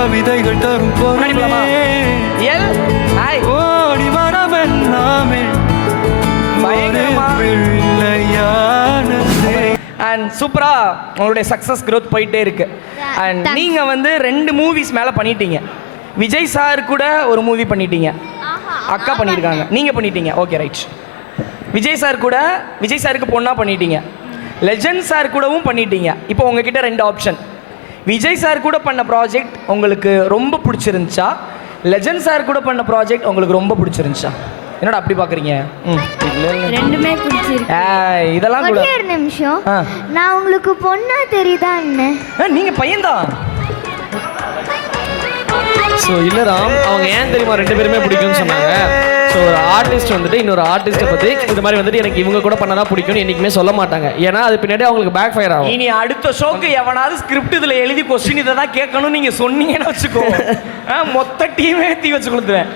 கவிதைகள் தரும் பொருளே எல் ஹாய் ஓடி வரவெல்லாமே அண்ட் சூப்பரா உங்களுடைய சக்ஸஸ் க்ரோத் போயிட்டே இருக்கு. அண்ட் நீங்க வந்து 2 மூவிஸ் மேல பண்ணிட்டீங்க. விஜய் சார் கூட ஒரு மூவி பண்ணிட்டீங்க, அக்கா பண்ணியிருக்காங்க, நீங்க பண்ணிட்டீங்க. Okay right. விஜய் சார் கூட விஜய் சாருக்கு பொண்ணா பண்ணிட்டீங்க, லெஜண்ட் சார் கூடவும் பண்ணிட்டீங்க. இப்போ உங்ககிட்ட 2 ஆப்ஷன். விஜய் சார் கூட பண்ண ப்ராஜெக்ட் உங்களுக்கு ரொம்ப பிடிச்சிருந்துச்சா, லெஜண்ட் சார் கூட பண்ண ப்ராஜெக்ட் உங்களுக்கு ரொம்ப பிடிச்சிருந்துச்சா? என்னடா அப்படி பாக்குறீங்க? ரெண்டுமே பிடிச்சிருக்கு. இதெல்லாம் கூட ஒரு நிமிஷம், நான் உங்களுக்கு பொண்ணா தெரியுதா அண்ணே? நீங்க பையன்தான். ஸோ இல்லை ராம், அவங்க ஏன் தெரியுமா 2 பேருமே பிடிக்கும்னு சொன்னாங்க. ஸோ ஒரு ஆர்டிஸ்ட் வந்துட்டு இன்னொரு ஆர்டிஸ்ட்டை பற்றி இந்த மாதிரி வந்துட்டு எனக்கு இவங்க கூட பண்ணதான் பிடிக்கும்னு என்றைக்குமே சொல்ல மாட்டாங்க. ஏன்னா அது பின்னாடி அவங்களுக்கு பேக் ஃபயர் ஆகும். இனி அடுத்த ஷோக்கு எவனாவது ஸ்கிரிப்ட் இதில் எழுதி கொஸ்டின் இதை தான் கேட்கணும் நீங்கள் சொன்னீங்கன்னு வச்சுக்கோ, மொத்த டீமே தீ வச்சு கொடுத்துருவேன்.